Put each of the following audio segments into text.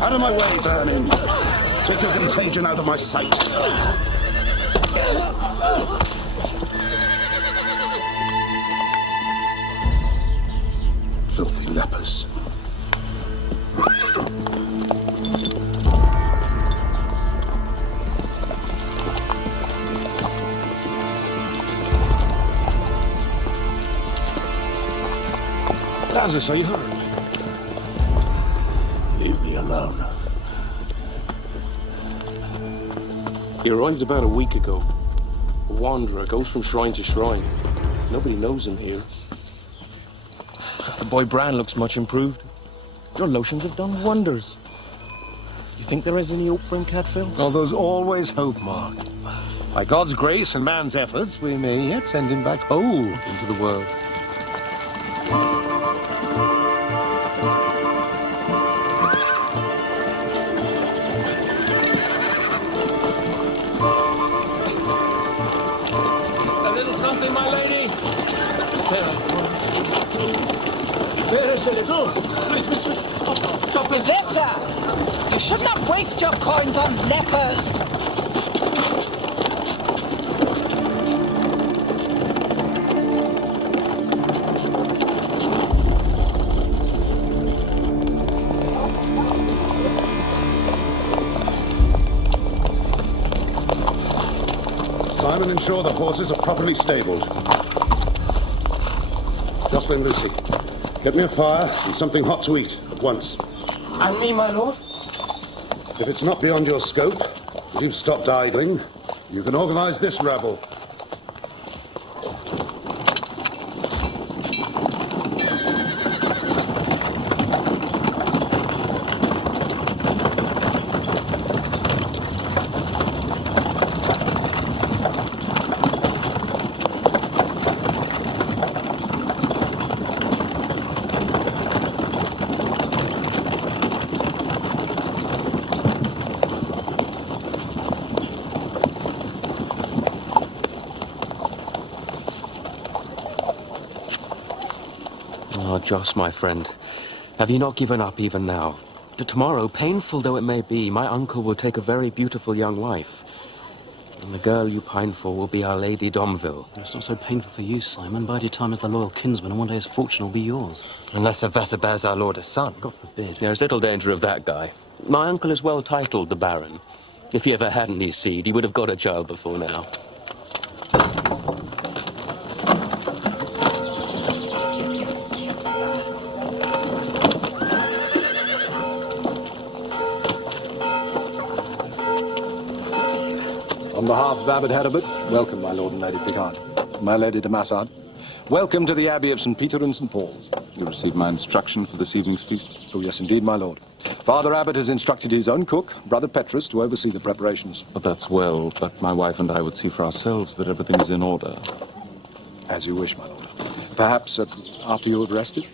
Out of my way, Vernon. Take your contagion out of my sight. Filthy lepers. Lazarus, are you hurt? Leave me alone. He arrived about a week ago. A wanderer, goes from shrine to shrine. Nobody knows him here. The boy Bran looks much improved. Your lotions have done wonders. You think there is any hope for him, Cadfael? Oh, there's always hope, Mark. By God's grace and man's efforts, we may yet send him back whole into the world. You should not waste your coins on lepers. Simon, ensure the horses are properly stabled. Jocelyn, Lucy, get me a fire and something hot to eat at once. And me, my lord? If it's not beyond your scope, if you've stopped idling, you can organize this rabble. Joss, my friend, have you not given up even now? Tomorrow, painful though it may be, my uncle will take a very beautiful young wife. And the girl you pine for will be Our Lady Domville. It's not so painful for you, Simon. Bide your time as the loyal kinsman, and one day his fortune will be yours. Unless Aveta bears our lord a son. God forbid. There's little danger of that guy. My uncle is well titled, the Baron. If he ever had any seed, he would have got a child before now. On behalf of Abbot Heribert, welcome, my lord and lady Picard. My lady de Massard, welcome to the Abbey of St. Peter and St. Paul's. You received my instruction for this evening's feast? Oh, yes, indeed, my lord. Father Abbot has instructed his own cook, Brother Petrus, to oversee the preparations. But that's well, but my wife and I would see for ourselves that everything is in order. As you wish, my lord. Perhaps after you have rested?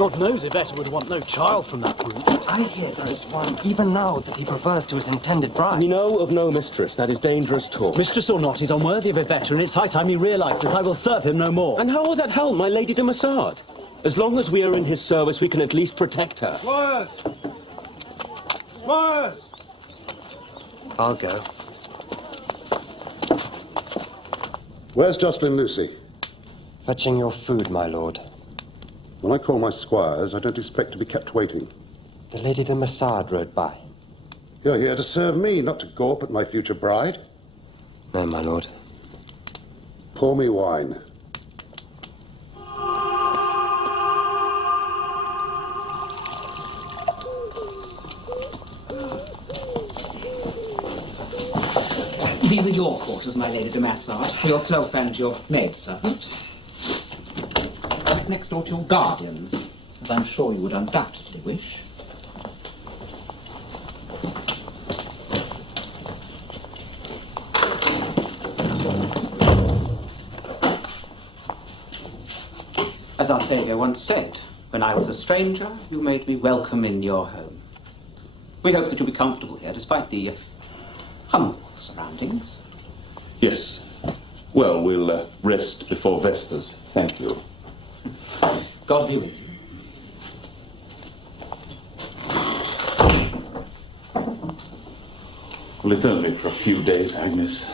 God knows Yvette would want no child from that brute. I hear there is one, even now, that he prefers to his intended bride. We know of no mistress. That is dangerous talk. Mistress or not, he's unworthy of Yvette, and it's high time he realised that I will serve him no more. And how will that help my Lady de Massard? As long as we are in his service, we can at least protect her. Squires! Squires! I'll go. Where's Jocelyn Lucy? Fetching your food, my lord. When I call my squires, I don't expect to be kept waiting. The Lady de Massard rode by. You're here to serve me, not to gawp at my future bride. No, my lord. Pour me wine. These are your quarters, my Lady de Massard, for yourself and your maidservant. Right next door to your guardians, as I'm sure you would undoubtedly wish. As our Saviour once said, when I was a stranger, you made me welcome in your home. We hope that you'll be comfortable here, despite the humble surroundings. Yes. Well, we'll rest before Vespers. Thank you. God be with you. Well, it's only for a few days, Agnes.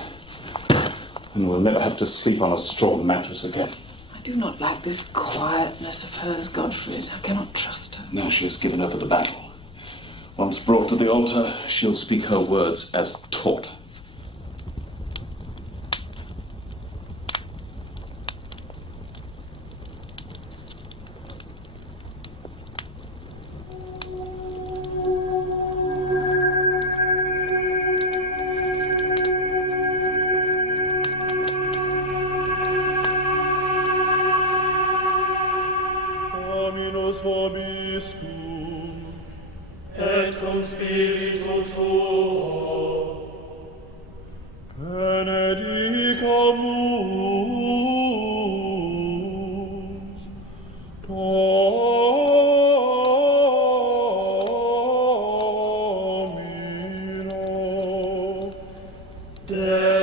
And we'll never have to sleep on a straw mattress again. I do not like this quietness of hers, Godfred. I cannot trust her. Now she has given over the battle. Once brought to the altar, she'll speak her words as taught. Dominus vobiscum, et cum spiritu tuo, benedicamus, Domino, benedicamus,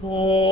Domino,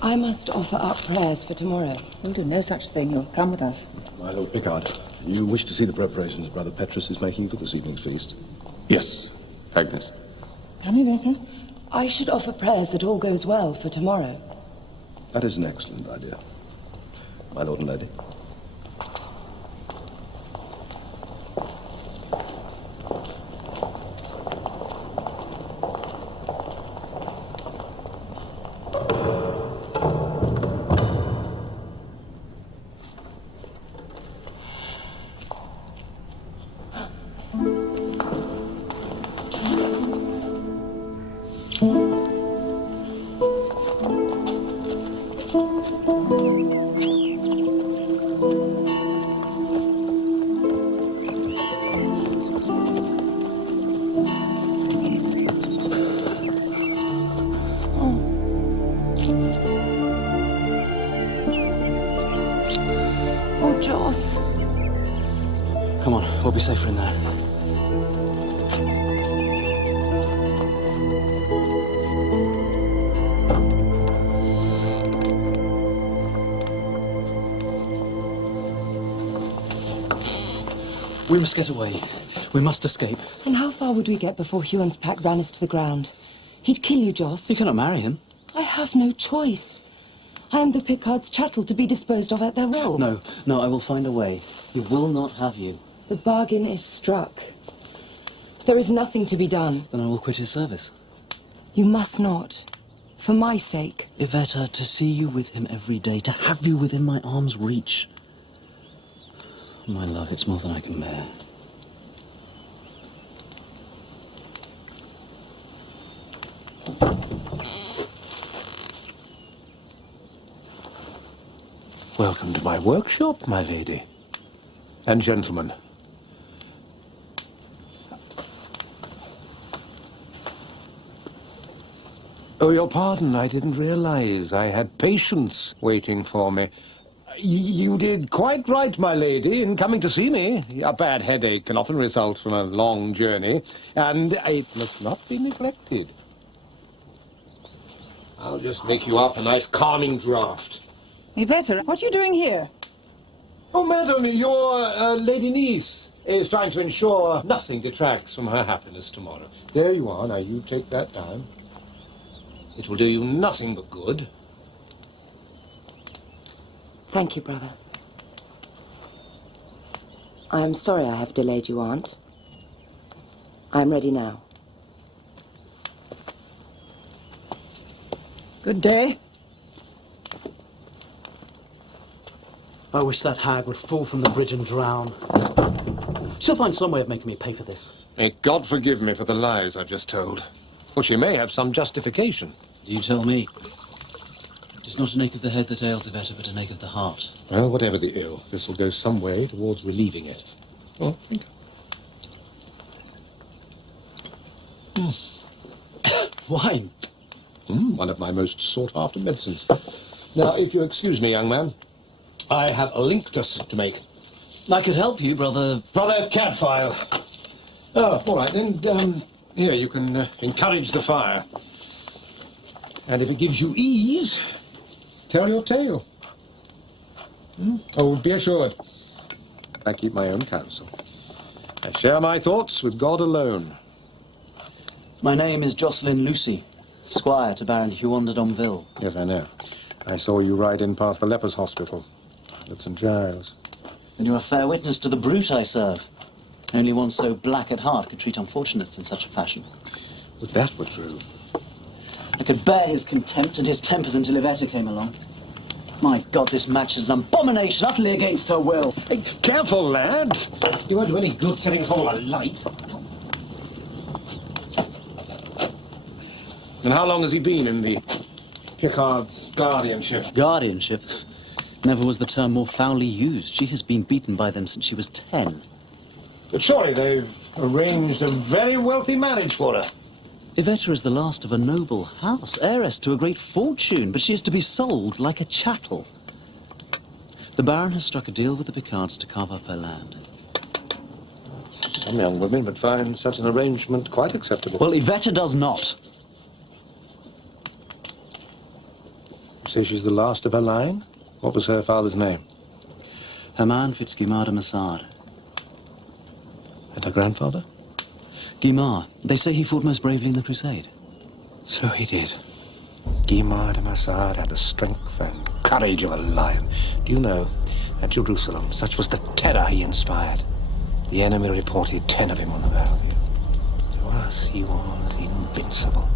I must offer up prayers for tomorrow. We'll do no such thing. You'll come with us. My Lord Picard, you wish to see the preparations Brother Petrus is making for this evening's feast? Yes, Agnes. Come in, Arthur. I should offer prayers that all goes well for tomorrow. That is an excellent idea. My Lord and Lady. Oh, Joss. Come on, we'll be safer in there. We must get away. We must escape. And how far would we get before Huon's pack ran us to the ground? He'd kill you, Joss. You cannot marry him. I have no choice. I am the Picard's chattel to be disposed of at their will. No, no, I will find a way. He will not have you. The bargain is struck. There is nothing to be done. Then I will quit his service. You must not. For my sake. Iveta, to see you with him every day, to have you within my arm's reach. My love, it's more than I can bear. Welcome to my workshop, my lady. And gentlemen. Oh, your pardon, I didn't realize. I had patients waiting for me. You did quite right, my lady, in coming to see me. A bad headache can often result from a long journey, and it must not be neglected. I'll just make you up a nice calming draught. Iveta, what are you doing here? Oh, madam, your lady niece is trying to ensure nothing detracts from her happiness tomorrow. There you are. Now, you take that down. It will do you nothing but good. Thank you, brother. I am sorry I have delayed you, Aunt. I am ready now. Good day. I wish that hag would fall from the bridge and drown. She'll find some way of making me pay for this. May God forgive me for the lies I've just told. Or she may have some justification. You tell me. It's not an ache of the head that ails Iveta, but an ache of the heart. Well, whatever the ill, this will go some way towards relieving it. Oh, think. Wine. One of my most sought-after medicines. Now, if you excuse me, young man, I have a linctus to make. I could help you, brother... Brother Cadfael. Oh, all right, then, here, you can encourage the fire. And if it gives you ease, tell your tale. Oh, be assured, I keep my own counsel. I share my thoughts with God alone. My name is Jocelyn Lucy, squire to Baron Huon de Domville. Yes, I know. I saw you ride in past the lepers' hospital at St. Giles. And you're a fair witness to the brute I serve. Only one so black at heart could treat unfortunates in such a fashion. But that were true. I could bear his contempt and his tempers until Iveta came along. My God, this match is an abomination, utterly against her will. Hey, careful, lads. You won't do any good setting us all alight. And how long has he been in the Picard's guardianship? Guardianship? Never was the term more foully used. She has been beaten by them since she was 10. But surely they've arranged a very wealthy marriage for her. Iveta is the last of a noble house, heiress to a great fortune, but she is to be sold like a chattel. The Baron has struck a deal with the Picards to carve up her land. Some young women would find such an arrangement quite acceptable. Well, Iveta does not. You say she's the last of her line? What was her father's name? Her man, Fitzguimard de Massard. And her grandfather? Guimard. They say he fought most bravely in the Crusade. So he did. Guimard de Massard had the strength and courage of a lion. Do you know, at Jerusalem, such was the terror he inspired. The enemy reported 10 of him on the battlefield. To us, he was invincible.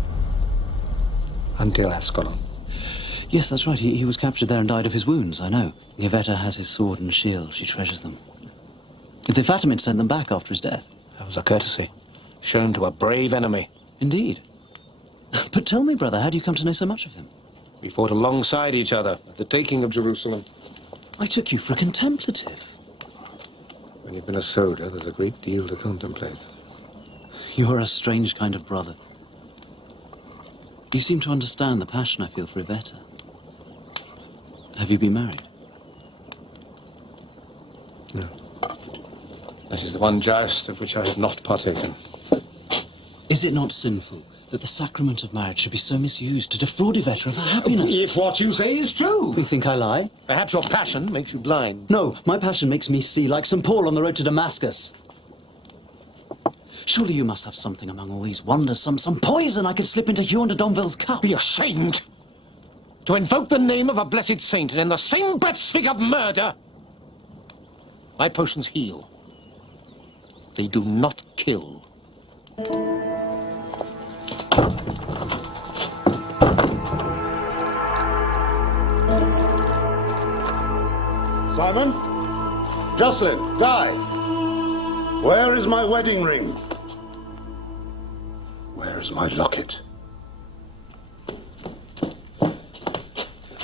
Until Ascalon. Yes, that's right. He was captured there and died of his wounds, I know. Iveta has his sword and shield. She treasures them. The Fatimids sent them back after his death. That was a courtesy, shown to a brave enemy. Indeed. But tell me, brother, how do you come to know so much of them? We fought alongside each other at the taking of Jerusalem. I took you for a contemplative. When you've been a soldier, there's a great deal to contemplate. You're a strange kind of brother. You seem to understand the passion I feel for Iveta. Have you been married? No. That is the one joust of which I have not partaken. Is it not sinful that the sacrament of marriage should be so misused to defraud Yvette of her happiness? If what you say is true. You think I lie? Perhaps your passion makes you blind. No, my passion makes me see like St. Paul on the road to Damascus. Surely you must have something among all these wonders, some poison I could slip into Hugh de Domville's cup. Be ashamed to invoke the name of a blessed saint and in the same breath speak of murder. My potions heal. They do not kill. Simon? Jocelyn? Guy? Where is my wedding ring? Where is my locket?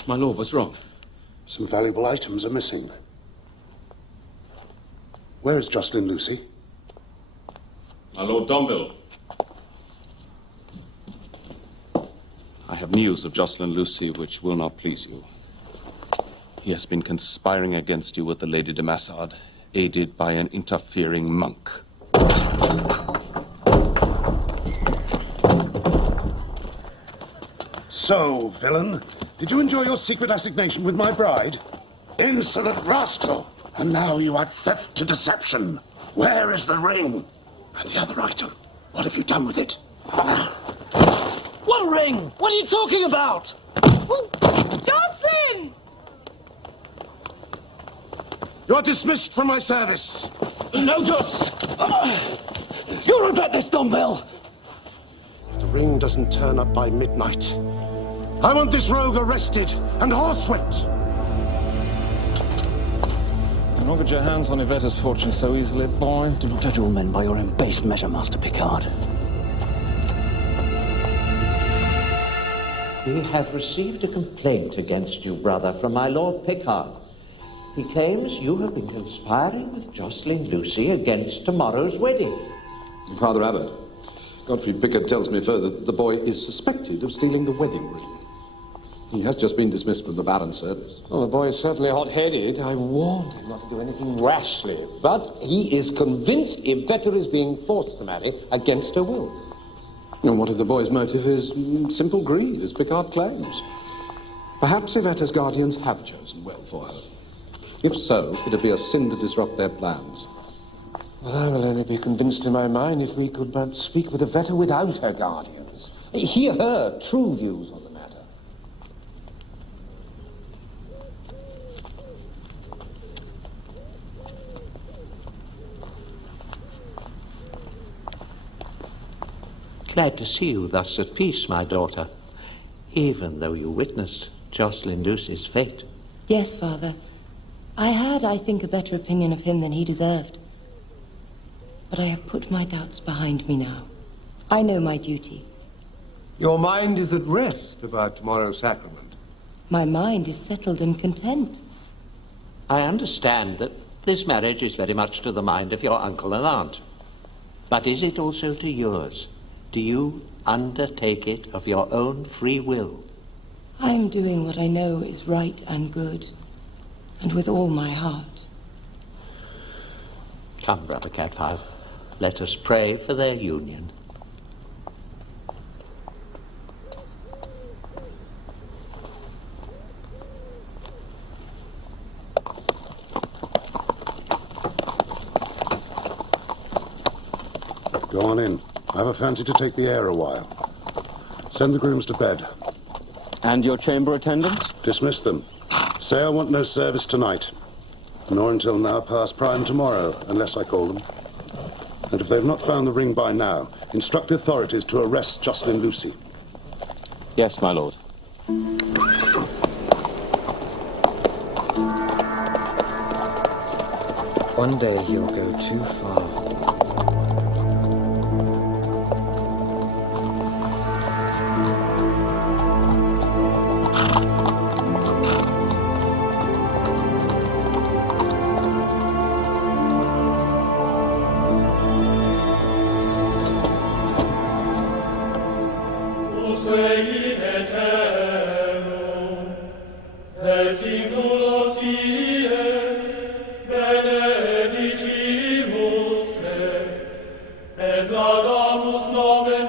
My lord, what's wrong? Some valuable items are missing. Where is Jocelyn Lucy? My Lord Domville. I have news of Jocelyn Lucy which will not please you. He has been conspiring against you with the Lady de Massard, aided by an interfering monk. So, villain, did you enjoy your secret assignation with my bride? Insolent rascal! And now you add theft to deception. Where is the ring? And the other item? What have you done with it? What ring? What are you talking about? Jocelyn! You are dismissed from my service. Lotus! You'll regret this, Domville! If the ring doesn't turn up by midnight, I want this rogue arrested and horsewhipped. You not get your hands on Yvette's fortune so easily, boy. Do not judge all men by your own base measure, Master Picard. We have received a complaint against you, brother, from my Lord Picard. He claims you have been conspiring with Jocelyn Lucy against tomorrow's wedding. Father Abbot, Godfrey Pickard tells me further that the boy is suspected of stealing the wedding ring. He has just been dismissed from the Baron's service. Well, the boy is certainly hot-headed. I warned him not to do anything rashly. But he is convinced Yvette is being forced to marry against her will. And what if the boy's motive is simple greed, as Picard claims? Perhaps Yvette's guardians have chosen well for her. If so, it'd be a sin to disrupt their plans. Well, I will only be convinced in my mind if we could but speak with Yvette without her guardians. Hear her true views on the matter. Glad to see you thus at peace, my daughter, even though you witnessed Jocelyn Lucy's fate. Yes, Father. I had, I think, a better opinion of him than he deserved. But I have put my doubts behind me now. I know my duty. Your mind is at rest about tomorrow's sacrament. My mind is settled and content. I understand that this marriage is very much to the mind of your uncle and aunt. But is it also to yours? Do you undertake it of your own free will? I am doing what I know is right and good, and with all my heart. Come, Brother Cadfael, let us pray for their union. Go on in. I have a fancy to take the air a while. Send the grooms to bed. And your chamber attendants? Dismiss them. Say I want no service tonight, nor until now past prime tomorrow, unless I call them. And if they've not found the ring by now, instruct the authorities to arrest Jocelyn Lucy. Yes, my lord. One day he'll go too far. Et laudamus nomen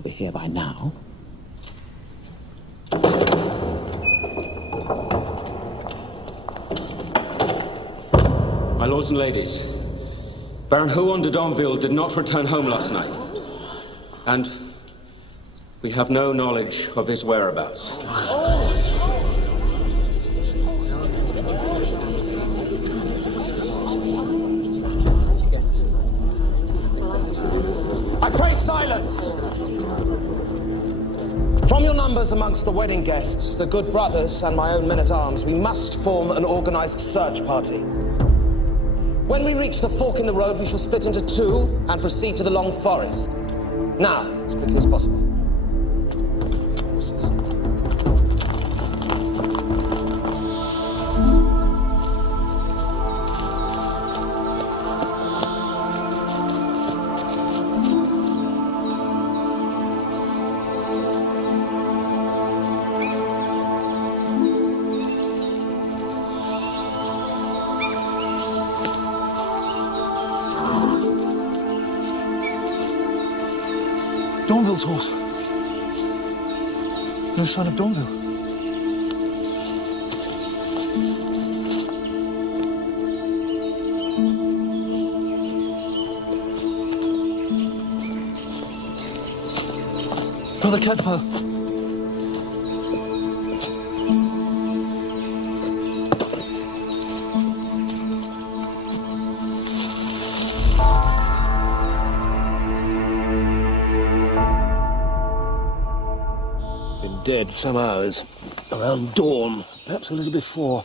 she'll be here by now. My lords and ladies, Baron Huon de Domville did not return home last night. And we have no knowledge of his whereabouts. I pray silence! From your numbers amongst the wedding guests, the good brothers, and my own men-at-arms, we must form an organized search party. When we reach the fork in the road, we shall split into two and proceed to the Long Forest. Now, as quickly as possible. Horses. Domville's horse. No sign of Domville. Brother Cadfael. Dead some hours, around dawn, perhaps a little before.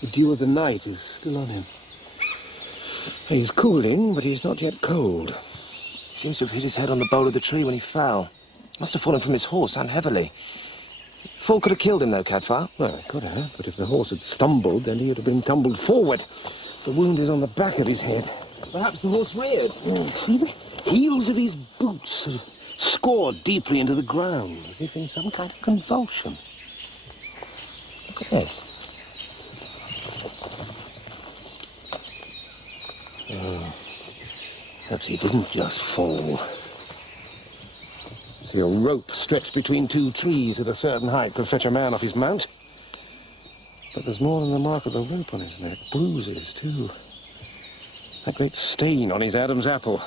The dew of the night is still on him. He's cooling, but he's not yet cold. He seems to have hit his head on the bole of the tree when he fell. Must have fallen from his horse, and heavily. Fall could have killed him, though, Cadfael. Well, it could have, but if the horse had stumbled, then he would have been tumbled forward. The wound is on the back of his head. Perhaps the horse reared. See the heels of his boots scored deeply into the ground, as if in some kind of convulsion. Look at this. Perhaps he didn't just fall. See, a rope stretched between two trees at a certain height could fetch a man off his mount. But there's more than the mark of the rope on his neck. Bruises, too. That great stain on his Adam's apple.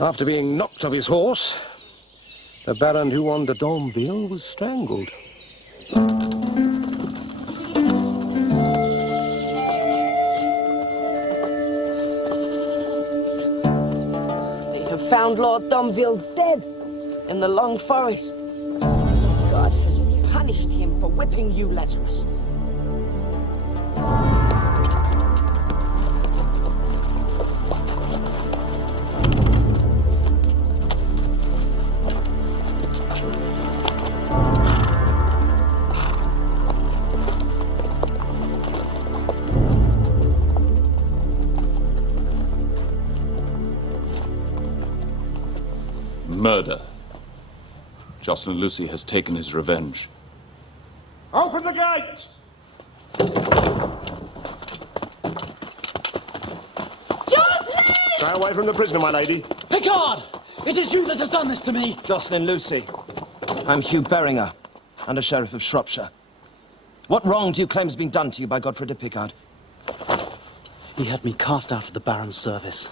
After being knocked off his horse, the Baron Huon de Domville was strangled. They have found Lord Domville dead in the Long Forest. God has punished him for whipping you, Lazarus. Murder. Jocelyn Lucy has taken his revenge. Open the gate! Jocelyn! Stay away from the prisoner, my lady. Picard! It is you that has done this to me! Jocelyn Lucy. I'm Hugh Beringer, Under Sheriff of Shropshire. What wrong do you claim has been done to you by Godfrey de Picard? He had me cast out of the Baron's service.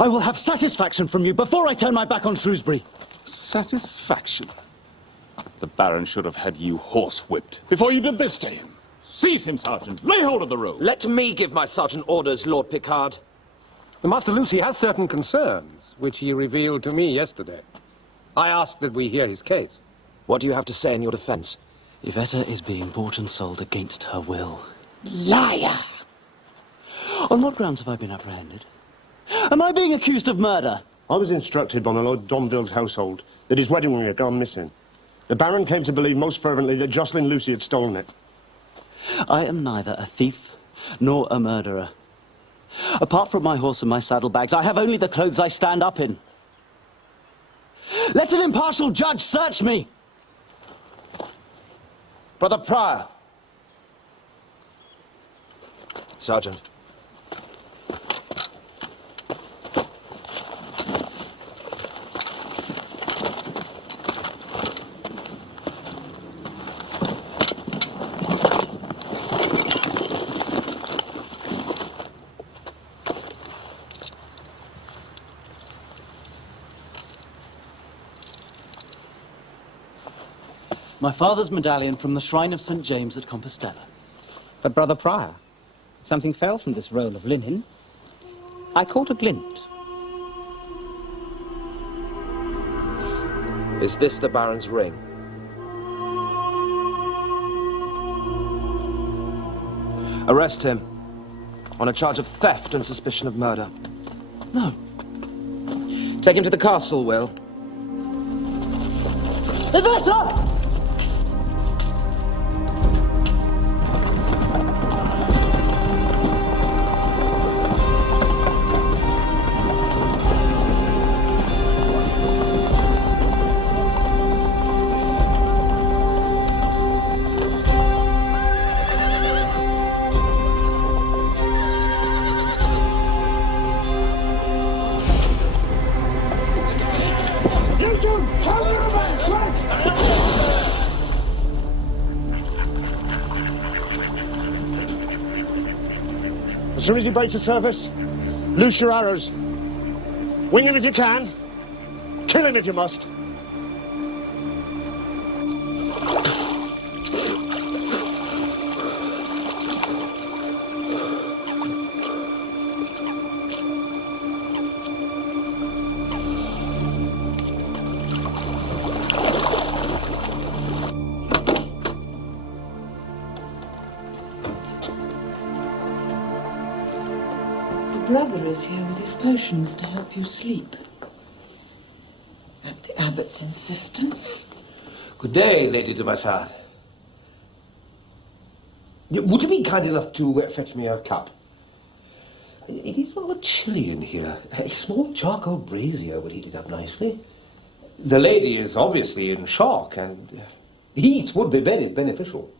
I will have satisfaction from you before I turn my back on Shrewsbury. Satisfaction? The Baron should have had you horsewhipped before you did this to him. Seize him, Sergeant. Lay hold of the rope. Let me give my sergeant orders, Lord Picard. The Master Lucy has certain concerns, which he revealed to me yesterday. I asked that we hear his case. What do you have to say in your defense? Yvetta is being bought and sold against her will. Liar! On what grounds have I been apprehended? Am I being accused of murder? I was instructed by my Lord Domville's household that his wedding ring had gone missing. The Baron came to believe most fervently that Jocelyn Lucy had stolen it. I am neither a thief nor a murderer. Apart from my horse and my saddlebags, I have only the clothes I stand up in. Let an impartial judge search me! Brother Prior. Sergeant. My father's medallion from the shrine of St. James at Compostela. But, Brother Prior, something fell from this roll of linen. I caught a glint. Is this the Baron's ring? Arrest him on a charge of theft and suspicion of murder. No. Take him to the castle, Will. Iveta! As soon as he breaks the surface, loose your arrows. Wing him if you can. Kill him if you must. Brother is here with his potions to help you sleep. At the abbot's insistence. Good day, Lady de Massard. Would you be kind enough to fetch me a cup? It is rather chilly in here. A small charcoal brazier would heat it up nicely. The lady is obviously in shock, and heat would be very beneficial.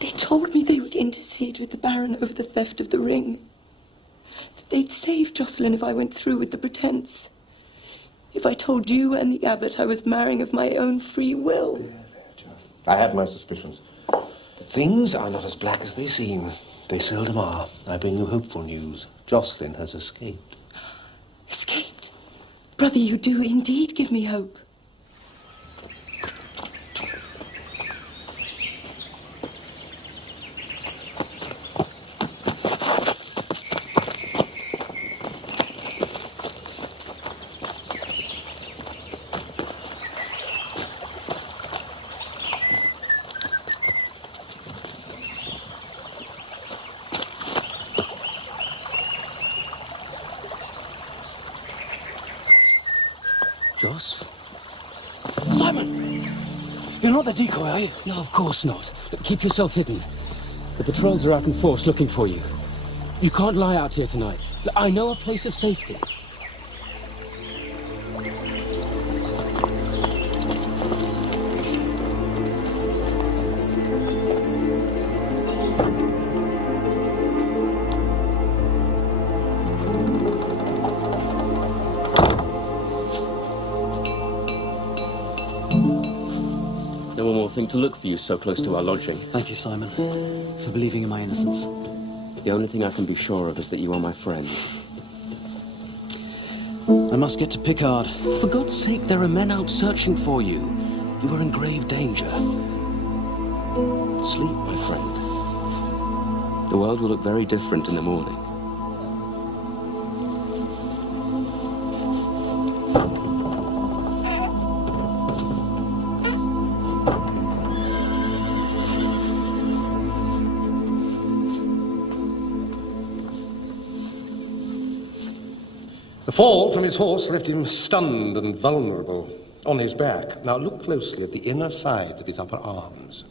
They told me they would intercede with the Baron over the theft of the ring. They'd save Jocelyn if I went through with the pretense. If I told you and the abbot I was marrying of my own free will. I had my suspicions. But things are not as black as they seem. They seldom are. I bring you hopeful news. Jocelyn has escaped. Escaped? Brother, you do indeed give me hope. Joss? Simon! You're not the decoy, are you? No, of course not. But keep yourself hidden. The patrols are out in force looking for you. You can't lie out here tonight. I know a place of safety. To look for you so close to our lodging. Thank you, Simon, for believing in my innocence. The only thing I can be sure of is that you are my friend. I must get to Picard. For God's sake, there are men out searching for you. You are in grave danger. Sleep, my friend. The world will look very different in the morning. The fall from his horse left him stunned and vulnerable on his back. Now look closely at the inner sides of his upper arms.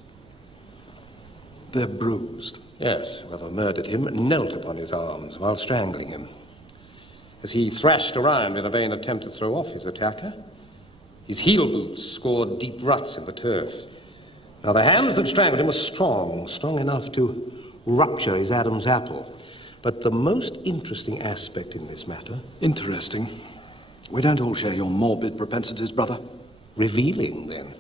They're bruised. Yes, whoever murdered him knelt upon his arms while strangling him. As he thrashed around in a vain attempt to throw off his attacker, his heel boots scored deep ruts in the turf. Now the hands that strangled him were strong enough to rupture his Adam's apple. But the most interesting aspect in this matter... Interesting? We don't all share your morbid propensities, brother. Revealing, then,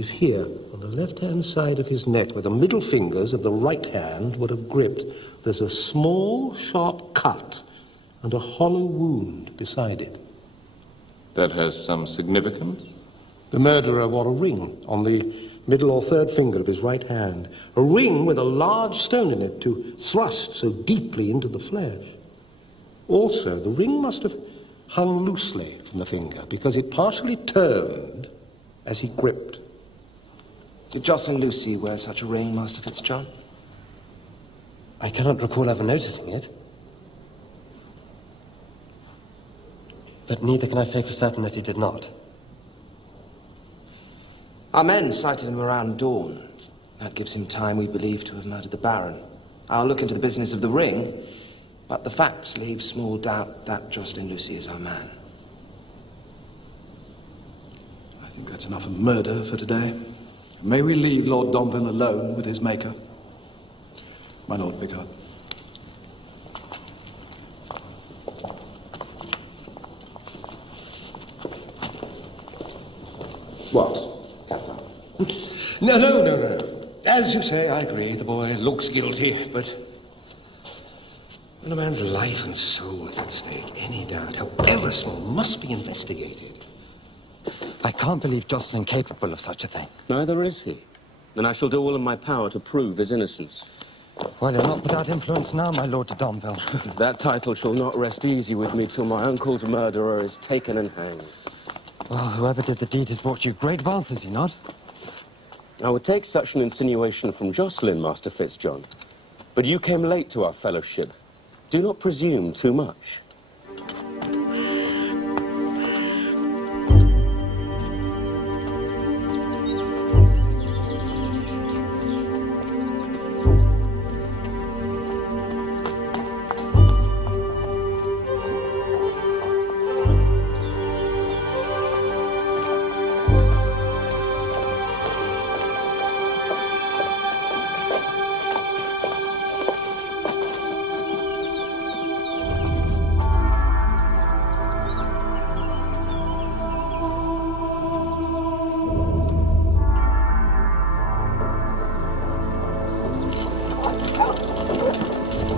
is here, on the left-hand side of his neck, where the middle fingers of the right hand would have gripped. There's a small, sharp cut and a hollow wound beside it. That has some significance? The murderer wore a ring on the middle or third finger of his right hand, a ring with a large stone in it to thrust so deeply into the flesh. Also, the ring must have hung loosely from the finger, because it partially turned as he gripped. Did Jocelyn Lucy wear such a ring, Master Fitzjohn? I cannot recall ever noticing it. But neither can I say for certain that he did not. Our men sighted him around dawn. That gives him time, we believe, to have murdered the Baron. I'll look into the business of the ring, but the facts leave small doubt that Jocelyn Lucy is our man. I think that's enough of murder for today. May we leave Lord Domville alone with his maker? My Lord Picard. What? Cadfael? No. As you say, I agree. The boy looks guilty, but when a man's life and soul is at stake, any doubt, however small, must be investigated. I can't believe Jocelyn capable of such a thing. Neither is he. And I shall do all in my power to prove his innocence. Well, you're not without influence now, my Lord de Domville. That title shall not rest easy with me till my uncle's murderer is taken and hanged. Well, whoever did the deed has brought you great wealth, has he not? I would take such an insinuation from Jocelyn, Master Fitzjohn. But you came late to our fellowship. Do not presume too much.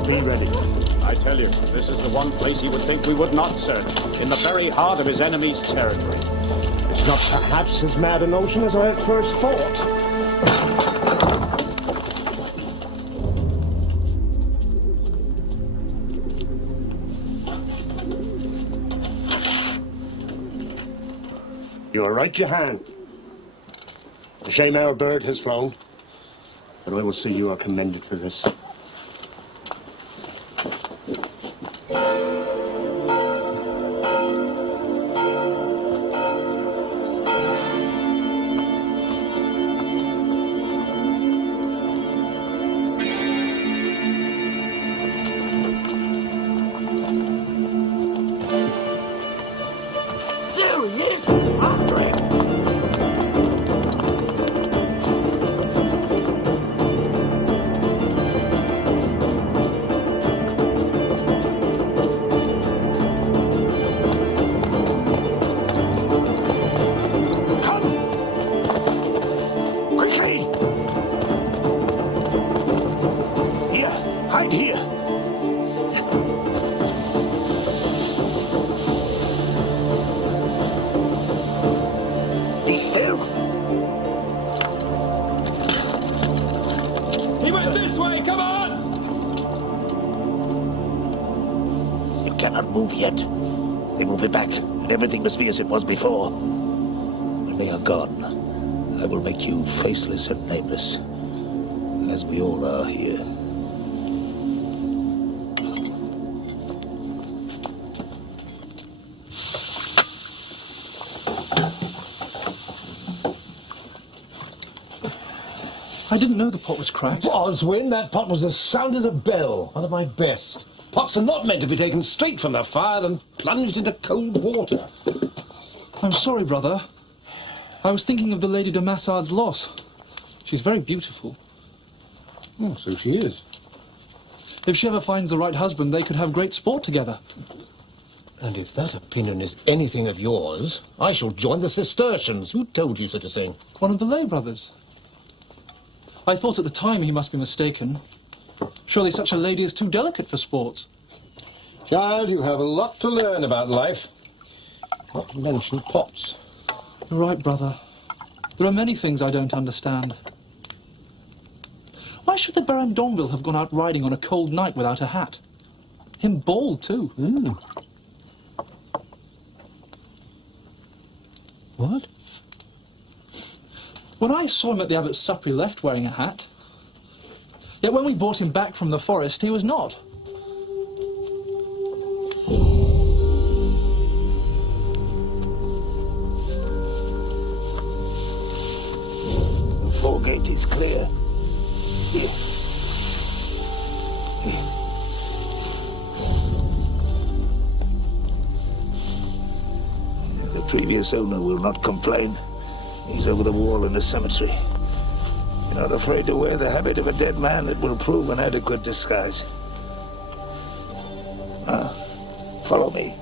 Be ready. I tell you, this is the one place he would think we would not search, in the very heart of his enemy's territory. It's not perhaps as mad a notion as I at first thought. You are right, Johann. The shame our bird has flown, but I will see you are commended for this. Move yet. They will be back, and everything must be as it was before. When they are gone, I will make you faceless and nameless, as we all are here. I didn't know the pot was cracked. Oswin, that pot was as sound as a bell. One of my best. Pots are not meant to be taken straight from the fire and plunged into cold water. I'm sorry, brother. I was thinking of the Lady de Massard's loss. She's very beautiful. Oh, so she is. If she ever finds the right husband, they could have great sport together. And if that opinion is anything of yours, I shall join the Cistercians. Who told you such a thing? One of the lay brothers. I thought at the time he must be mistaken. Surely such a lady is too delicate for sport. Child, you have a lot to learn about life. Not to mention pots. You're right, brother. There are many things I don't understand. Why should the Baron Domville have gone out riding on a cold night without a hat? Him bald, too. What? When I saw him at the abbot's supper, he left wearing a hat. Yet when we brought him back from the forest, he was not. The foregate is clear. Here. The previous owner will not complain. He's over the wall in the cemetery. You're not afraid to wear the habit of a dead man. It will prove an adequate disguise. Follow me.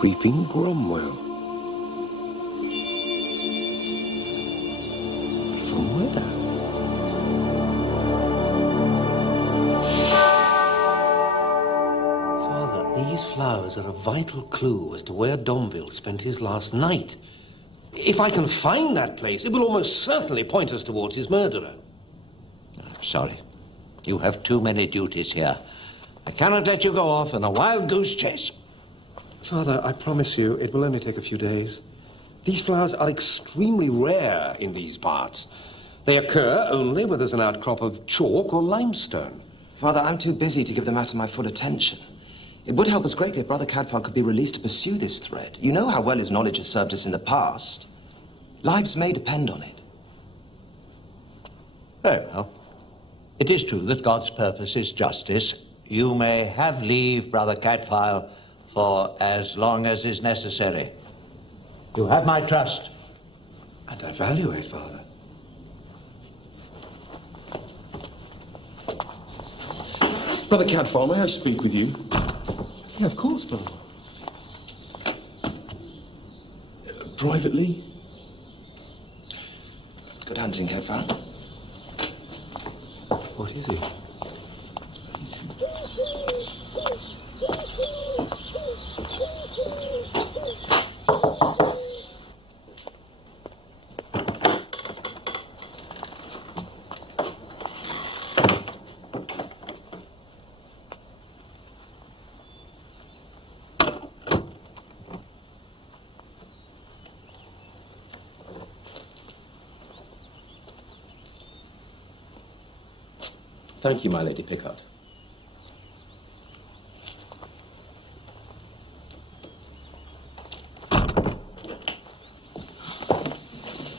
Creeping Cromwell. From where? Father, these flowers are a vital clue as to where Domville spent his last night. If I can find that place, it will almost certainly point us towards his murderer. I'm sorry. You have too many duties here. I cannot let you go off on a wild goose chase. Father, I promise you, it will only take a few days. These flowers are extremely rare in these parts. They occur only where there's an outcrop of chalk or limestone. Father, I'm too busy to give the matter my full attention. It would help us greatly if Brother Cadfael could be released to pursue this thread. You know how well his knowledge has served us in the past. Lives may depend on it. Very well. It is true that God's purpose is justice. You may have leave, Brother Cadfael, for as long as is necessary. You have my trust. And I value it, Father. Brother Cadfael, may I speak with you? Yeah, of course, brother. Privately? Good hunting, Cadfael. What is it? Thank you, my Lady Pickard.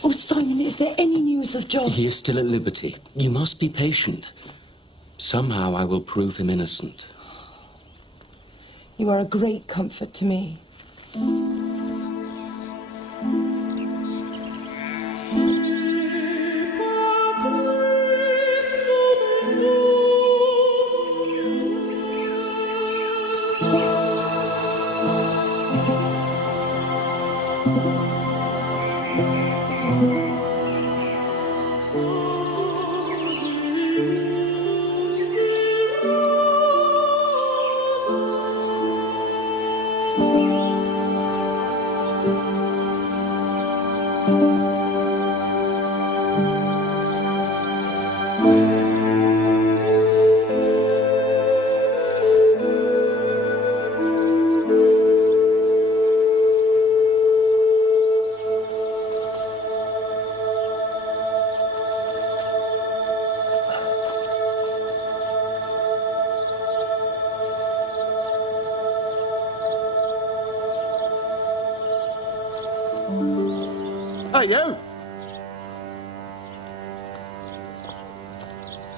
Oh, Simon, is there any news of Joss? He is still at liberty. You must be patient. Somehow I will prove him innocent. You are a great comfort to me. Hey, you!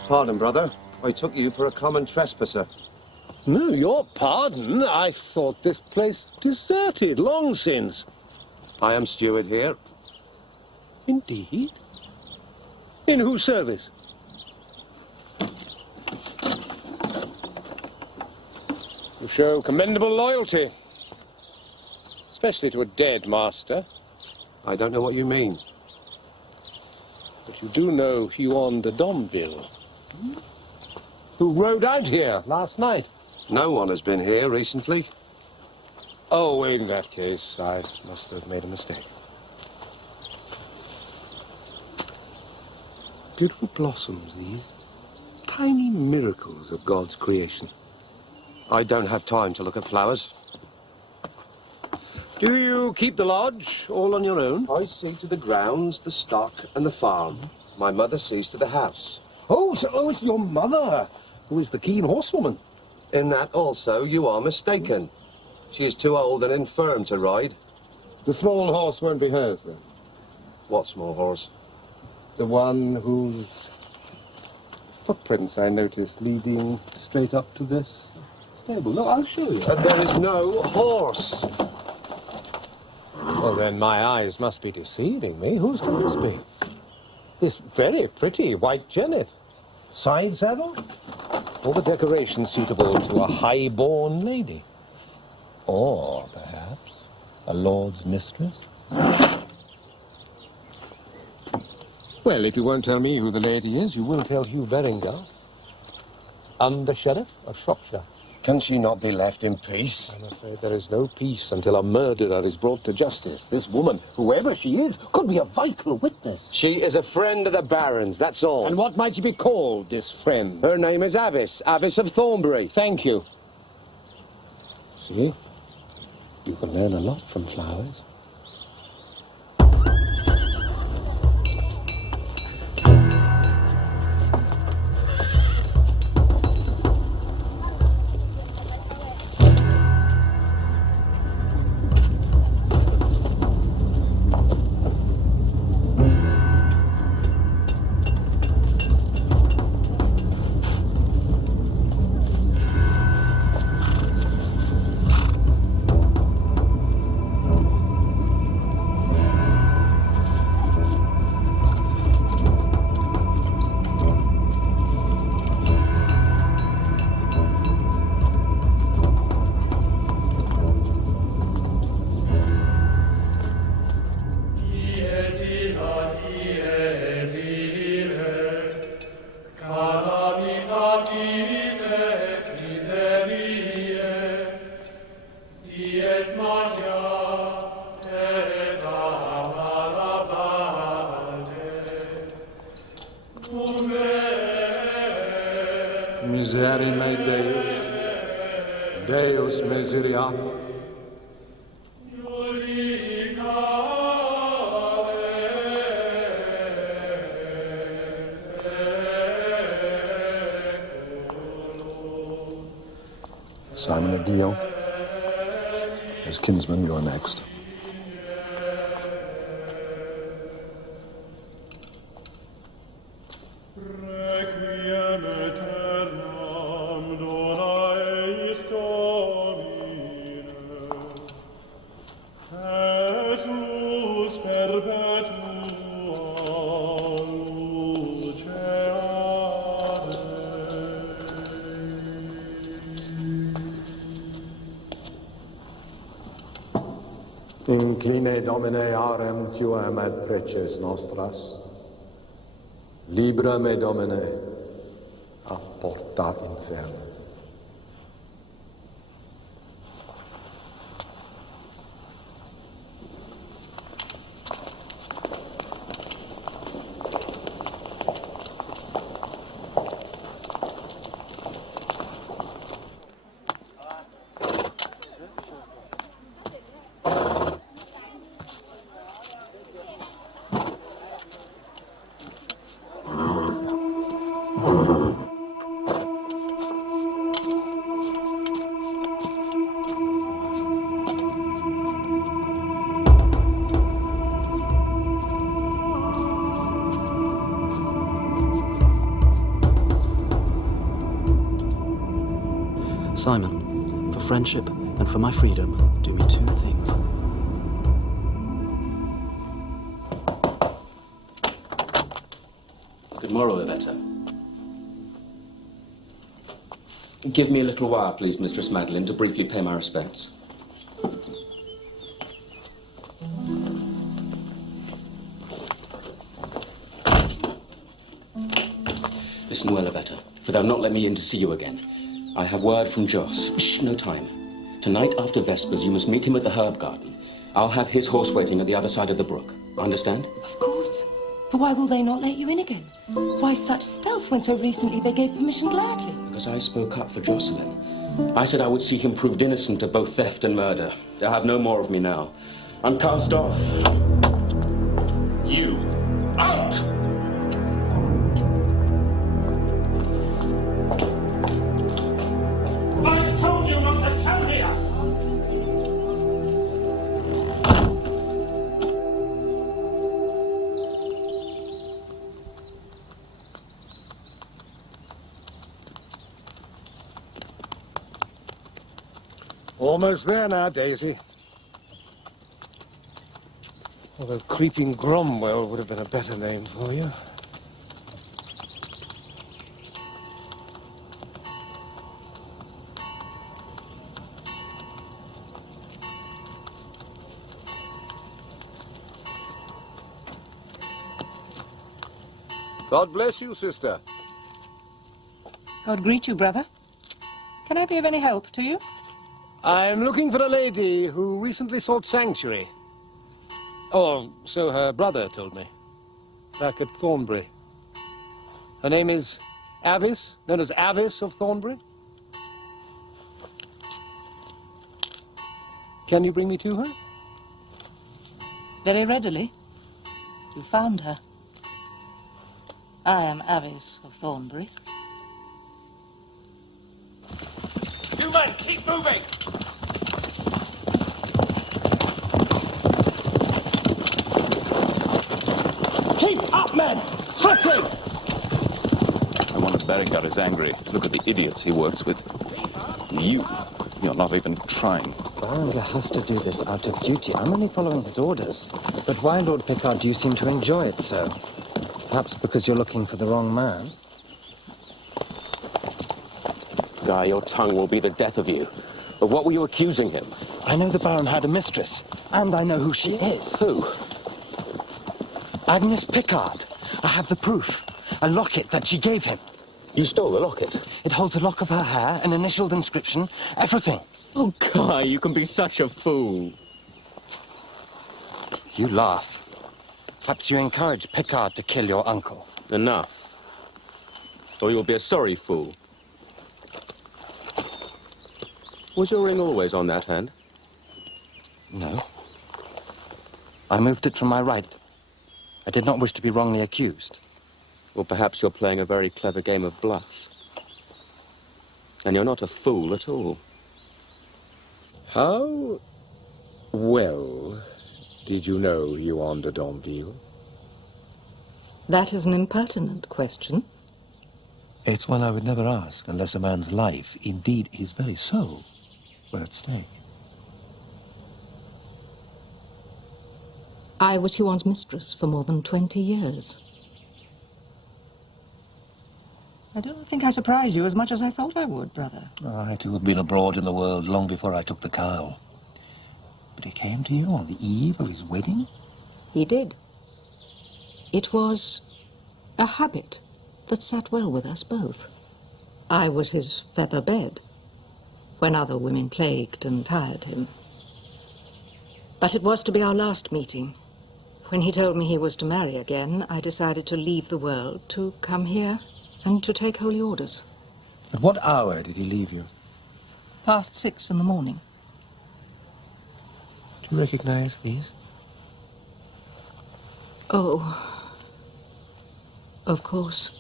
Pardon, brother. I took you for a common trespasser. No, your pardon. I thought this place deserted long since. I am steward here. Indeed? In whose service? You show commendable loyalty. Especially to a dead master. I don't know what you mean. But you do know Huon de Domville, who rode out here last night. No one has been here recently. Oh, in that case, I must have made a mistake. Beautiful blossoms, these. Tiny miracles of God's creation. I don't have time to look at flowers. Do you keep the lodge all on your own? I see to the grounds, the stock, and the farm. My mother sees to the house. Oh, it's your mother, who is the keen horsewoman. In that also you are mistaken. She is too old and infirm to ride. The small horse won't be hers, then? What small horse? The one whose footprints I noticed leading straight up to this stable. No, I'll show you. There is no horse. Well, then my eyes must be deceiving me. Whose can this be? This very pretty white jennet. Side saddle? All the decoration suitable to a high-born lady. Or, perhaps, a lord's mistress? Well, if you won't tell me who the lady is, you will tell Hugh Berengar, Under-Sheriff of Shropshire. Can she not be left in peace? I'm afraid there is no peace until a murderer is brought to justice. This woman, whoever she is, could be a vital witness. She is a friend of the Baron's, that's all. And what might she be called, this friend? Her name is Avis of Thornbury. Thank you. See? You can learn a lot from flowers. Miseri me Deus, Deus miseriator. Simon of Guillaume, as kinsman, you're next. Incline Domine arem tuam ad preces nostras. Libra me Domine a porta inferno. Simon, for friendship and for my freedom, do me two things. Good morrow, Yvetta. Give me a little while, please, Mistress Madeline, to briefly pay my respects. Listen well, Yvetta, for they'll not let me in to see you again. I have word from Jos. Shh, no time. Tonight after Vespers, you must meet him at the herb garden. I'll have his horse waiting at the other side of the brook. Understand? Of course. But why will they not let you in again? Why such stealth when so recently they gave permission gladly? Because I spoke up for Jocelyn. I said I would see him proved innocent of both theft and murder. They'll have no more of me now. I'm cast off. You, out! I told you not to come here! Almost there now, Daisy. Although Creeping Gromwell would have been a better name for you. God bless you, sister. God greet you, brother. Can I be of any help to you? I'm looking for a lady who recently sought sanctuary. Or so her brother told me. Back at Thornbury. Her name is Avis, known as Avis of Thornbury. Can you bring me to her? Very readily. You found her. I am Avis of Thornbury. You men, keep moving! Keep up, men! Quickly! I wonder Berengar is angry. Look at the idiots he works with. You're not even trying. Berengar has to do this out of duty. I'm only following his orders. But why, Lord Picard, do you seem to enjoy it so? Perhaps because you're looking for the wrong man? Guy, your tongue will be the death of you. Of what were you accusing him? I know the Baron had a mistress, and I know who she is. Who? Agnes Picard. I have the proof. A locket that she gave him. You stole the locket? It holds a lock of her hair, an initialed inscription, everything. Oh, Guy, you can be such a fool. You laugh. Perhaps you encourage Picard to kill your uncle. Enough. Or you'll be a sorry fool. Was your ring always on that hand? No. I moved it from my right. I did not wish to be wrongly accused. Or perhaps you're playing a very clever game of bluff. And you're not a fool at all. How well did you know Huon de Domville? That is an impertinent question. It's one I would never ask unless a man's life, indeed his very soul, were at stake. I was Huon's mistress for more than 20 years. I don't think I surprise you as much as I thought I would, brother. I, too, have been abroad in the world long before I took the cowl. But he came to you on the eve of his wedding? He did. It was a habit that sat well with us both. I was his feather bed when other women plagued and tired him. But it was to be our last meeting. When he told me he was to marry again, I decided to leave the world, to come here and to take holy orders. At what hour did he leave you? Past 6 in the morning. Do you recognize these? Oh, of course.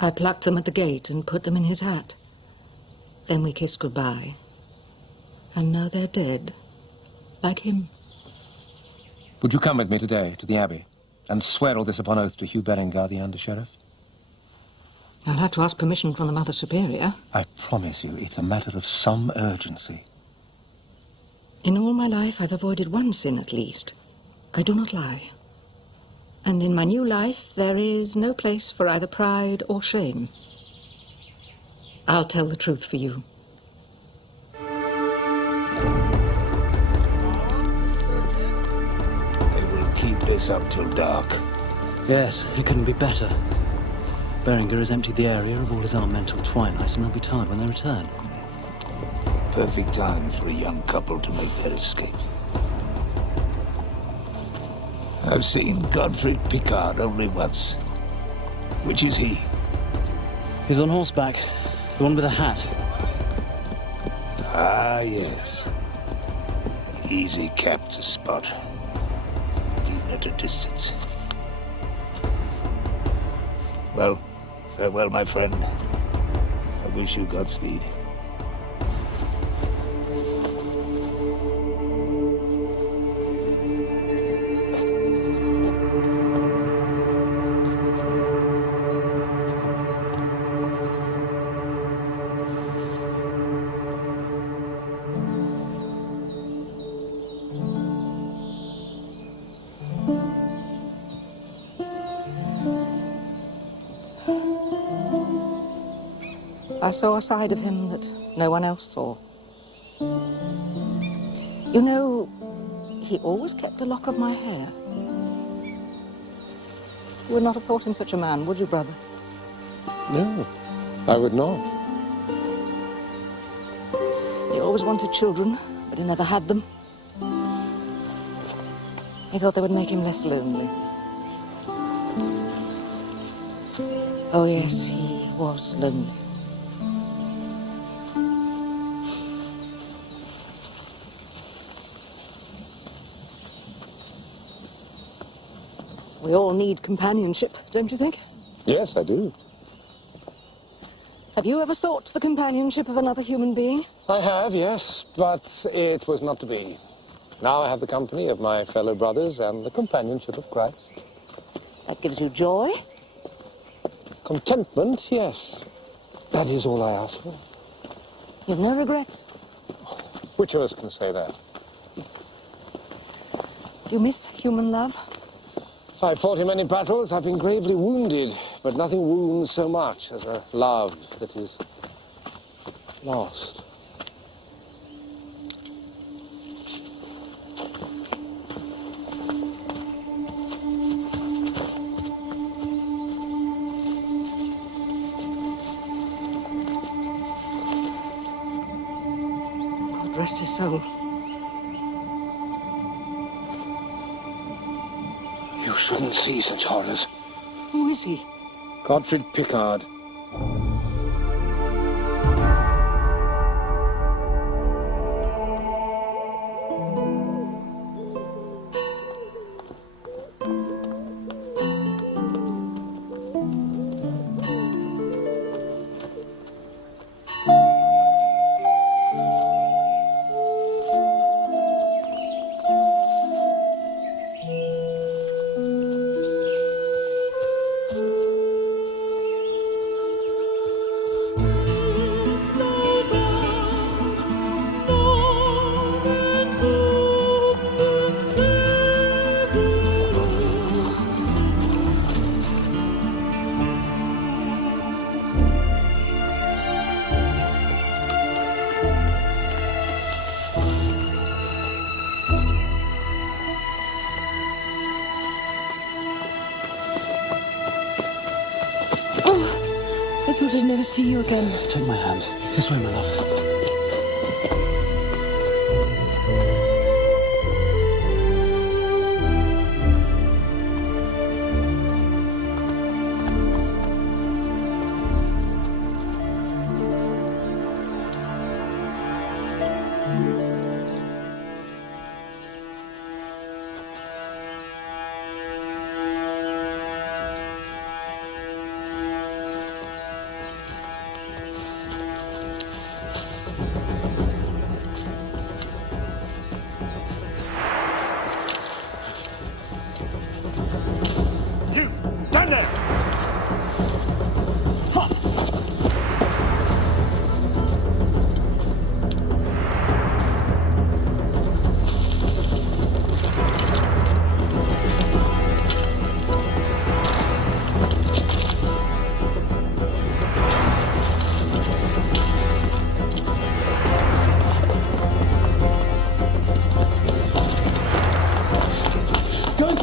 I plucked them at the gate and put them in his hat. Then we kissed goodbye. And now they're dead. Like him. Would you come with me today to the abbey and swear all this upon oath to Hugh Berengar, the under-sheriff? I'll have to ask permission from the Mother Superior. I promise you, it's a matter of some urgency. In all my life, I've avoided one sin at least. I do not lie. And in my new life, there is no place for either pride or shame. I'll tell the truth for you. And we'll keep this up till dark. Yes, it couldn't be better. Berenger has emptied the area of all his elemental twilight, and they'll be tired when they return. Perfect time for a young couple to make their escape. I've seen Godfrey Picard only once. Which is he? He's on horseback, the one with the hat. Ah, yes. An easy cap to spot, even at a distance. Well, farewell, my friend. I wish you Godspeed. I saw a side of him that no one else saw. You know, he always kept a lock of my hair. You would not have thought him such a man, would you, brother? No, I would not. He always wanted children, but he never had them. He thought they would make him less lonely. Oh, yes, he was lonely. We all need companionship, don't you think? Yes, I do. Have you ever sought the companionship of another human being? I have, yes, but it was not to be. Now I have the company of my fellow brothers and the companionship of Christ. That gives you joy? Contentment, yes. That is all I ask for. You've no regrets? Which of us can say that? Do you miss human love? I've fought in many battles, I've been gravely wounded, but nothing wounds so much as a love that is lost. God rest his soul. You shouldn't see such horrors. Who is he? Godfrey Picard. I thought I'd never see you again. Take my hand. This way, my love.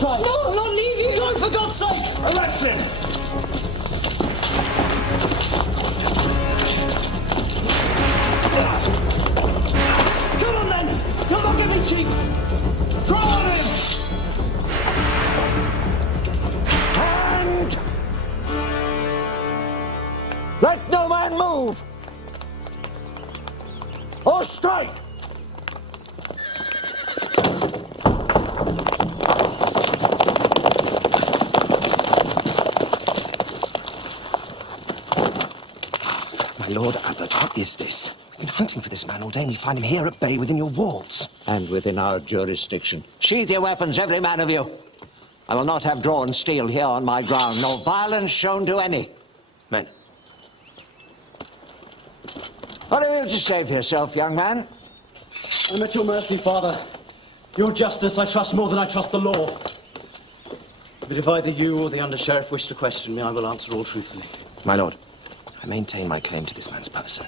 side! No, I'm not leaving! Don't, for God's sake! Arrest him! Come on, then! You're not giving cheap! Draw on him! Stand! Let no man move! Or strike! My Lord Abbot, what is this? We've been hunting for this man all day, and we find him here at bay within your walls. And within our jurisdiction. Sheathe your weapons, every man of you. I will not have drawn steel here on my ground, nor violence shown to any. Men. What have you to say for yourself, young man? I'm at your mercy, Father. Your justice I trust more than I trust the law. But if either you or the under-sheriff wish to question me, I will answer all truthfully. My lord, I maintain my claim to this man's person.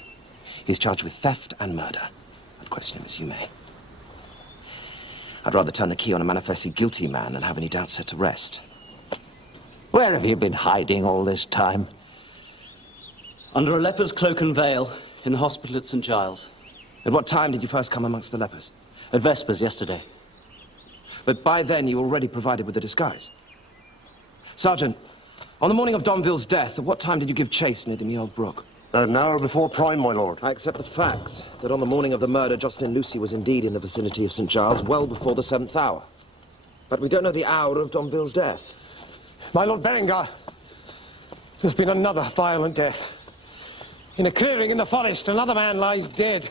He's charged with theft and murder. I'd question him as you may. I'd rather turn the key on a manifestly guilty man than have any doubt set to rest. Where have you been hiding all this time? Under a leper's cloak and veil, in the hospital at St. Giles. At what time did you first come amongst the lepers? At Vespers yesterday. But by then you already provided with a disguise. Sergeant, on the morning of Domville's death, at what time did you give chase near the Meold Brook? An hour before prime, my lord. I accept the fact that on the morning of the murder, Jocelyn Lucy was indeed in the vicinity of St. Giles well before the 7th hour. But we don't know the hour of Domville's death. My lord Berengar, there's been another violent death. In a clearing in the forest, another man lies dead.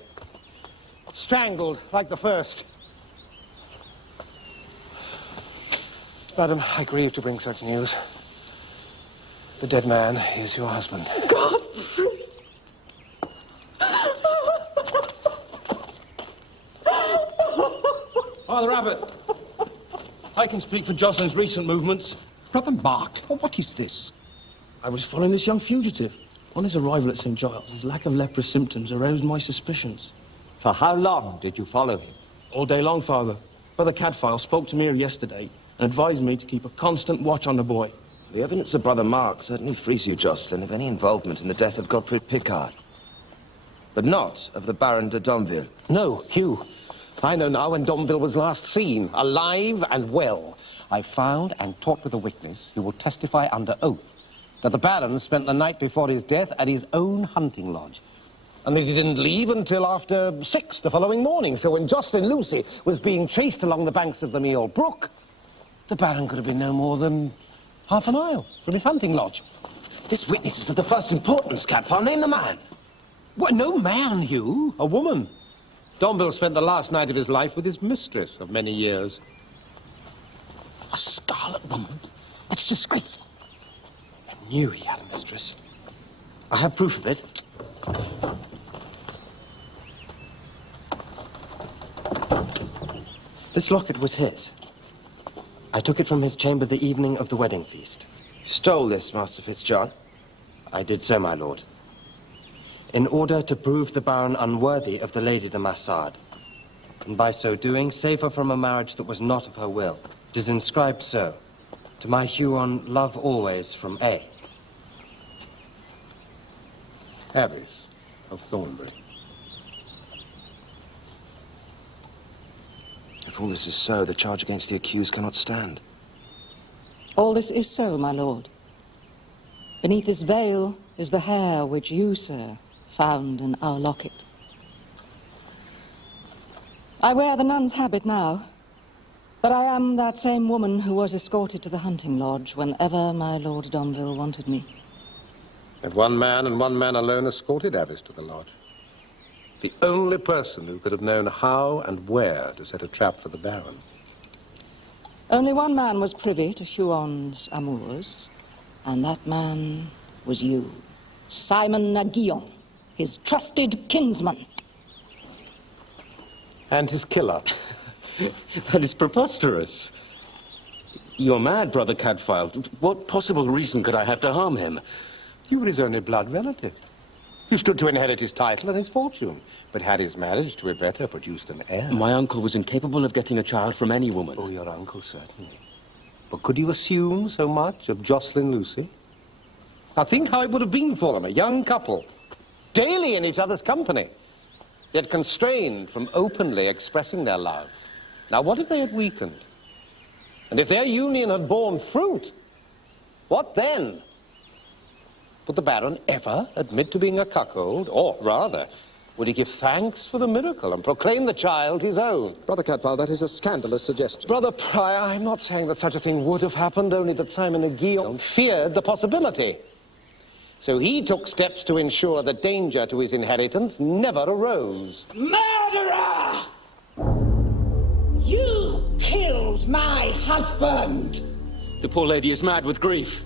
Strangled, like the first. Madam, I grieve to bring such news. The dead man is your husband. Godfrey! Father Abbot, I can speak for Jocelyn's recent movements. Brother Mark, what is this? I was following this young fugitive. On his arrival at St. Giles, his lack of leprous symptoms aroused my suspicions. For how long did you follow him? All day long, Father. Brother Cadfael spoke to me here yesterday and advised me to keep a constant watch on the boy. The evidence of Brother Mark certainly frees you, Jocelyn, of any involvement in the death of Godfrey Picard. But not of the Baron de Domville. No, Hugh. I know now when Domville was last seen, alive and well. I found and talked with a witness who will testify under oath that the Baron spent the night before his death at his own hunting lodge. And that he didn't leave until after 6 the following morning. So when Jocelyn Lucy was being chased along the banks of the Meold Brook, the Baron could have been no more than half a mile from his hunting lodge. This witness is of the first importance, Cadfael. Name the man. What, no man, Hugh? A woman. Domville spent the last night of his life with his mistress of many years. A scarlet woman? That's disgraceful. I knew he had a mistress. I have proof of it. This locket was his. I took it from his chamber the evening of the wedding feast. You stole this, Master Fitzjohn? I did so, my lord. In order to prove the Baron unworthy of the Lady de Massard, and by so doing, save her from a marriage that was not of her will. It is inscribed so. To my Huon, love always from A. Abbess of Thornbury. If all this is so, the charge against the accused cannot stand. All this is so, my lord. Beneath this veil is the hair which you, sir, found in our locket. I wear the nun's habit now, but I am that same woman who was escorted to the hunting lodge whenever my Lord Domville wanted me. And one man and one man alone escorted Abbess to the lodge. The only person who could have known how and where to set a trap for the Baron. Only one man was privy to Huon's amours, and that man was you, Simon Naguillon, his trusted kinsman. And his killer. That is preposterous. You're mad, Brother Cadfael. What possible reason could I have to harm him? You were his only blood relative. You stood to inherit his title and his fortune, but had his marriage to Iveta produced an heir. My uncle was incapable of getting a child from any woman. Oh, your uncle, certainly. But could you assume so much of Jocelyn Lucy? Now think how it would have been for them, a young couple, daily in each other's company, yet constrained from openly expressing their love. Now what if they had weakened? And if their union had borne fruit? What then? Would the Baron ever admit to being a cuckold? Or, rather, would he give thanks for the miracle and proclaim the child his own? Brother Cadfael, that is a scandalous suggestion. Brother Prior, I'm not saying that such a thing would have happened, only that Simon de Guillaume feared the possibility. So he took steps to ensure that danger to his inheritance never arose. Murderer! You killed my husband! The poor lady is mad with grief.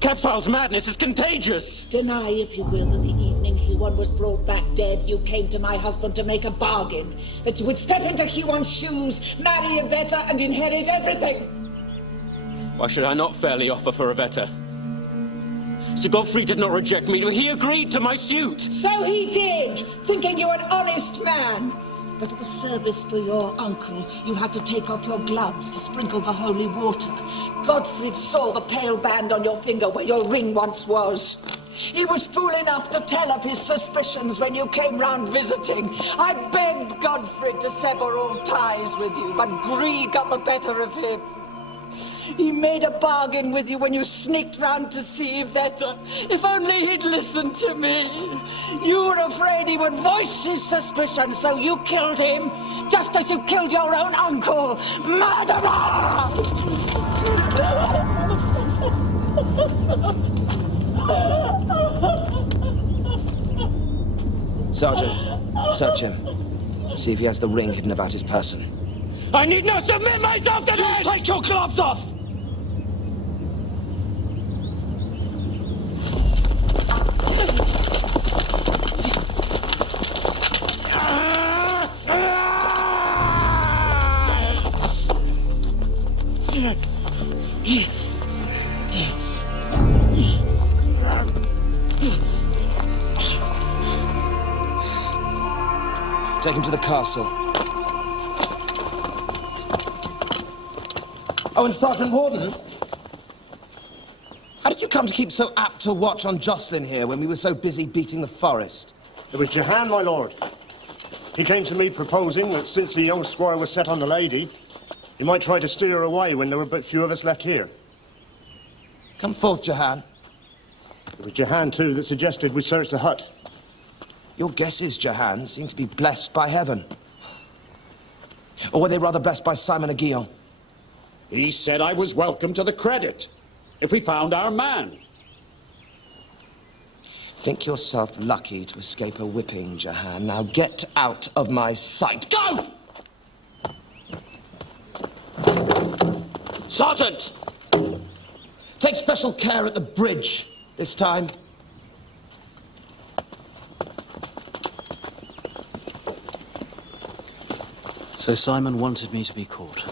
Cadfael's madness is contagious. Deny, if you will, that the evening Huon was brought back dead, you came to my husband to make a bargain. That you would step into Huon's shoes, marry Yvetta, and inherit everything. Why should I not fairly offer for Yvetta? Sir Godfrey did not reject me. He agreed to my suit. So he did, thinking you an honest man. But at the service for your uncle, you had to take off your gloves to sprinkle the holy water. Godfrey saw the pale band on your finger where your ring once was. He was fool enough to tell of his suspicions when you came round visiting. I begged Godfrey to sever all ties with you, but greed got the better of him. He made a bargain with you when you sneaked round to see Yvetta. If only he'd listened to me. You were afraid he would voice his suspicion, so you killed him, just as you killed your own uncle. Murderer! Sergeant, search him. See if he has the ring hidden about his person. I need not submit myself to this! Take your gloves off! Take him to the castle. Oh, and Sergeant Warden, how did you come to keep so apt a watch on Jocelyn here when we were so busy beating the forest? It was Jahan, my lord. He came to me proposing that since the young squire was set on the lady, he might try to steer her away when there were but few of us left here. Come forth, Jahan. It was Jahan, too, that suggested we search the hut. Your guesses, Jahan, seem to be blessed by heaven. Or were they rather blessed by Simon de Guillaume? He said I was welcome to the credit, if we found our man. Think yourself lucky to escape a whipping, Jahan. Now get out of my sight. Go! Sergeant! Take special care at the bridge this time. So Simon wanted me to be caught.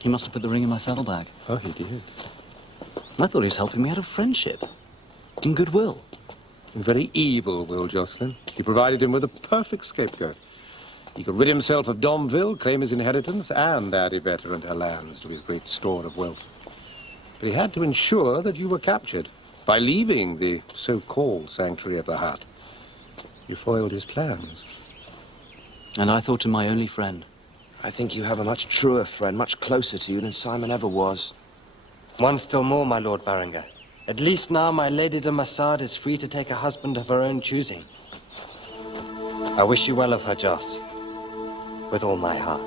He must have put the ring in my saddlebag. Oh, he did. I thought he was helping me out of friendship. In goodwill. In very evil will, Jocelyn. He provided him with a perfect scapegoat. He could rid himself of Domville, claim his inheritance, and add Yvetta and her lands to his great store of wealth. But he had to ensure that you were captured. By leaving the so-called sanctuary of the hut, you foiled his plans. And I thought him my only friend. I think you have a much truer friend, much closer to you than Simon ever was. One still more, my Lord Berenger. At least now my Lady de Massard is free to take a husband of her own choosing. I wish you well of her, Joss. With all my heart.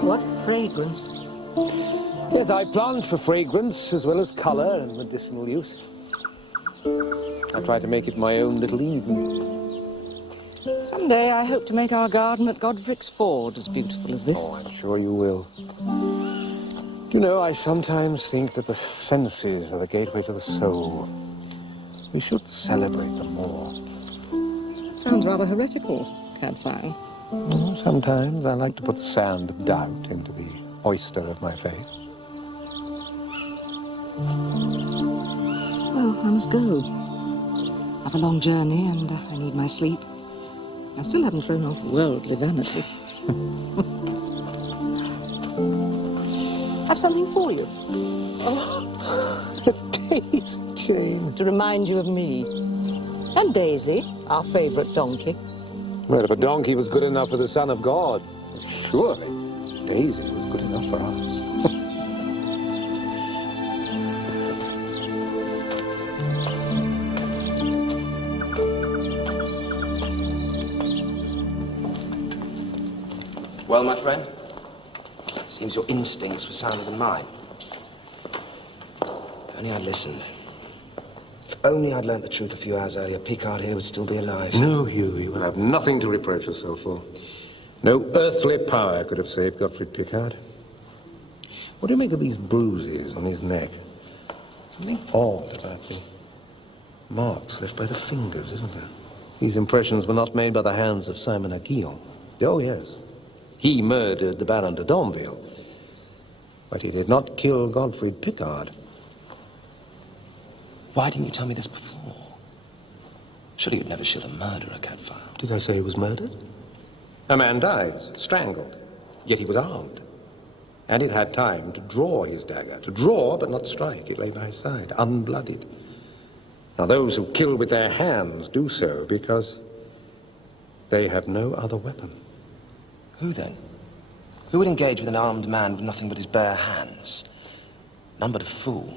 What fragrance? Yes, I plant for fragrance as well as colour and medicinal use. I try to make it my own little Eden. Someday I hope to make our garden at Godric's Ford as beautiful as this. Oh, I'm sure you will. Do you know, I sometimes think that the senses are the gateway to the soul. We should celebrate them more. Sounds rather heretical, Cadfael. Sometimes I like to put the sand of doubt into the oyster of my faith. Well, I must go. I've a long journey and I need my sleep. I still haven't thrown off worldly vanity. I've something for you. Oh, a daisy chain. To remind you of me. And Daisy, our favourite donkey. Well, if a donkey was good enough for the Son of God, surely Daisy was good enough for us. Well, my friend, seems your instincts were sounder than mine. If only I'd listened. If only I'd learnt the truth a few hours earlier, Picard here would still be alive. No, Hugh, you will have nothing to reproach yourself for. No earthly power could have saved Gottfried Picard. What do you make of these bruises on his neck? Something odd about the marks left by the fingers, isn't there? These impressions were not made by the hands of Simon Aguillon. Oh, yes. He murdered the Baron de Domville, but he did not kill Gottfried Picard. Why didn't you tell me this before? Surely you'd never shoot a murderer, Cadfael. Did I say he was murdered? A man dies, strangled, yet he was armed. And it had time to draw his dagger. To draw, but not strike. It lay by his side, unblooded. Now, those who kill with their hands do so because they have no other weapon. Who then? Who would engage with an armed man with nothing but his bare hands? None but a fool.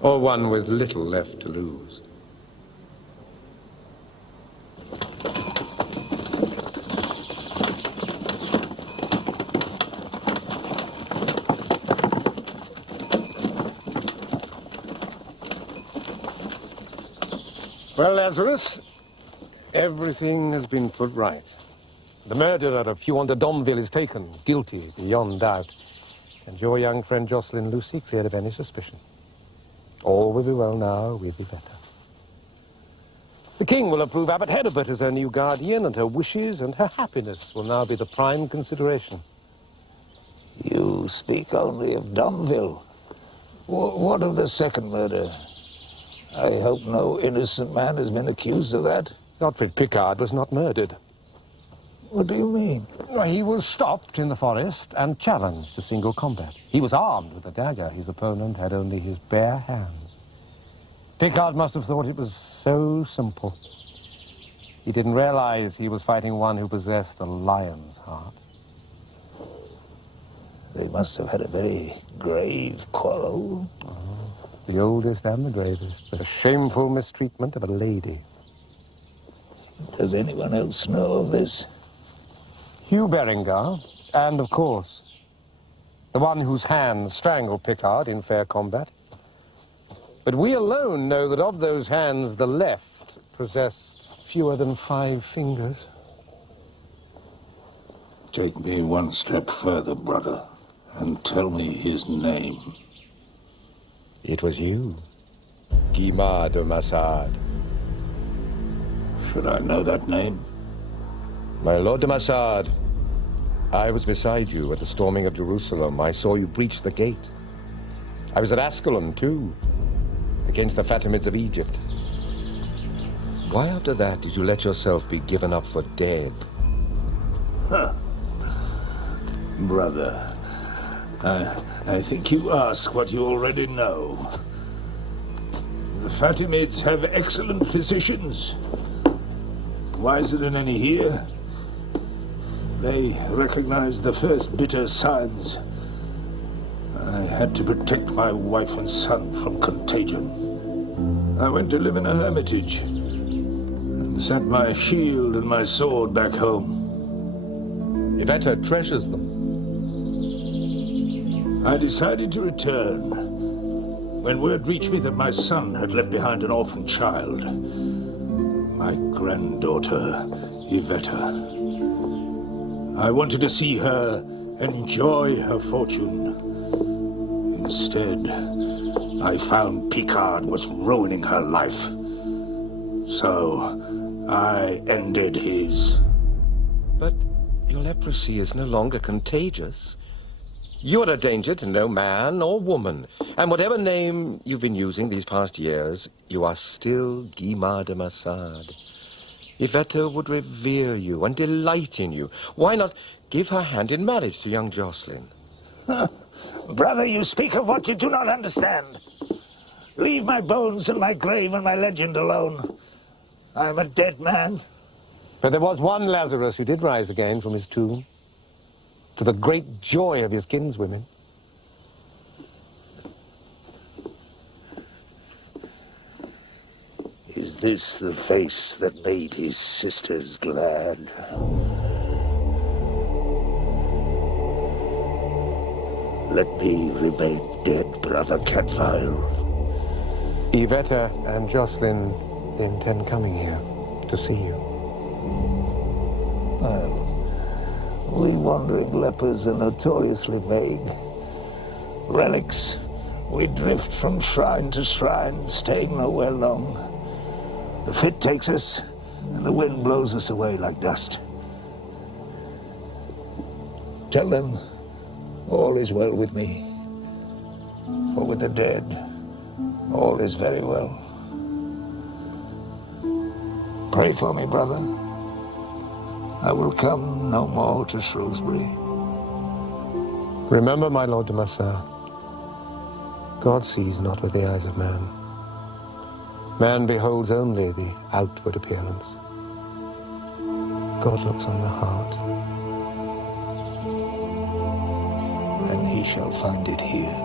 Or one with little left to lose. Well, Lazarus, everything has been put right. The murderer of Huon de Domville is taken, guilty beyond doubt, and your young friend Jocelyn Lucy cleared of any suspicion. All will be well now, we'll be better. The king will approve Abbot Hedibert as her new guardian, and her wishes and her happiness will now be the prime consideration. You speak only of Domville. What of the second murder? I hope no innocent man has been accused of that. Gottfried Picard was not murdered. What do you mean? He was stopped in the forest and challenged to single combat. He was armed with a dagger. His opponent had only his bare hands. Picard must have thought it was so simple. He didn't realize he was fighting one who possessed a lion's heart. They must have had a very grave quarrel. The oldest and the gravest, for the shameful mistreatment of a lady. Does anyone else know of this? Hugh Berengar, and of course, the one whose hands strangled Picard in fair combat. But we alone know that of those hands, the left possessed fewer than 5 fingers. Take me one step further, brother, and tell me his name. It was you, Guimard de Massard. Should I know that name? My Lord de Massard, I was beside you at the storming of Jerusalem. I saw you breach the gate. I was at Ascalon, too, against the Fatimids of Egypt. Why after that did you let yourself be given up for dead? Huh. Brother, I think you ask what you already know. The Fatimids have excellent physicians, wiser than any here. They recognized the first bitter signs. I had to protect my wife and son from contagion. I went to live in a hermitage and sent my shield and my sword back home. Yvetta treasures them. I decided to return when word reached me that my son had left behind an orphan child. My granddaughter, Yvetta. I wanted to see her enjoy her fortune. Instead, I found Picard was ruining her life. So, I ended his. But Your leprosy is no longer contagious. You are a danger to no man or woman. And whatever name you've been using these past years, you are still Guimard de Massard. Yvette would revere you and delight in you. Why not give her hand in marriage to young Jocelyn? Brother, you speak of what you do not understand. Leave my bones and my grave and my legend alone. I am a dead man. But there was one Lazarus who did rise again from his tomb, to the great joy of his kinswomen. Is this the face that made his sisters glad? Let me remain dead, Brother Cadfael. Yvette and Jocelyn intend coming here to see you. Well, we wandering lepers are notoriously vague. Relics, we drift from shrine to shrine, staying nowhere long. The fit takes us, and the wind blows us away like dust. Tell them all is well with me, for with the dead, all is very well. Pray for me, brother. I will come no more to Shrewsbury. Remember, my Lord de Massard, God sees not with the eyes of man. Man beholds only the outward appearance. God looks on the heart. Then he shall find it here.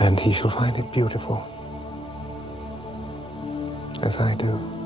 And he shall find it beautiful, as I do.